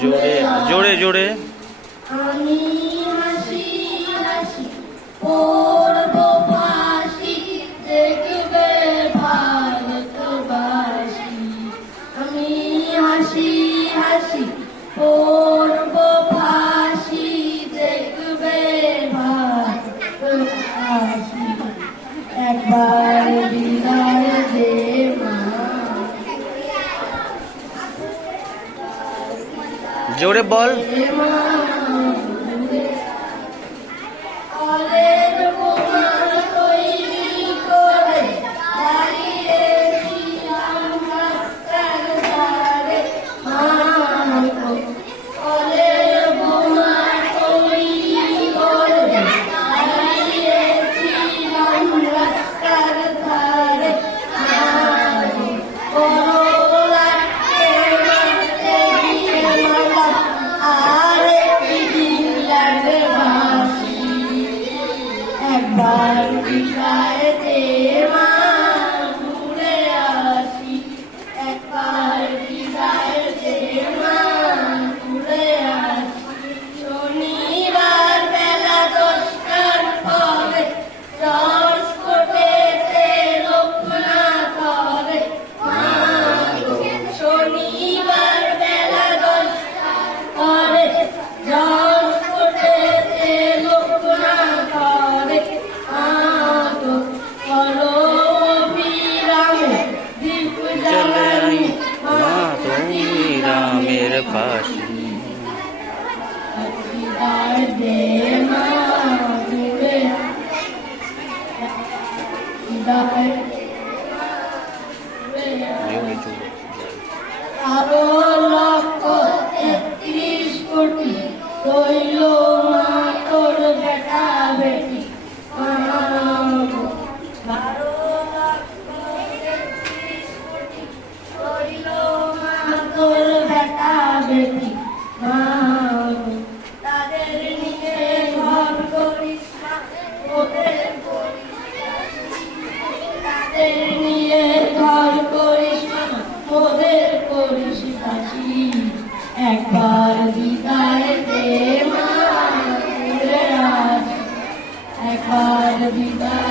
জোরে জোরে জোরে। আমি হাসি হাসি পড়ব ফাঁসি, দেখবে ভারতবাসী। আমি হাসি হাসি পড়ব ফাঁসি, দেখবে ভারতবাসী। একবার বিদায় দে মা। জোরে বল। একবার বিদায় দে মা, ঘুরে আসি। একবার বিদায় দে মা, ঘুরে আসি। শনিবার বেলা 10টার পরে চর্চ কোটেতে লোকনাথ করে মা। শনিবার বেলা 10টার পরে চর্চ কোটেতে লোকনাথ করে রামের পাশে। আরো লক্ষ 33 কোটি রইল মা তোর বেটা বেটি। 12 লক্ষ 33 কোটি রইল মা তোর বেটা বেটি। তাদের নিয়ে ঘর করিস না, ওদের তাদের নিয়ে ঘর করিস না, ওদের করিস ফাঁসি। একবার বিদায় দে মা, ঘুরে আসি। একবার বিদায়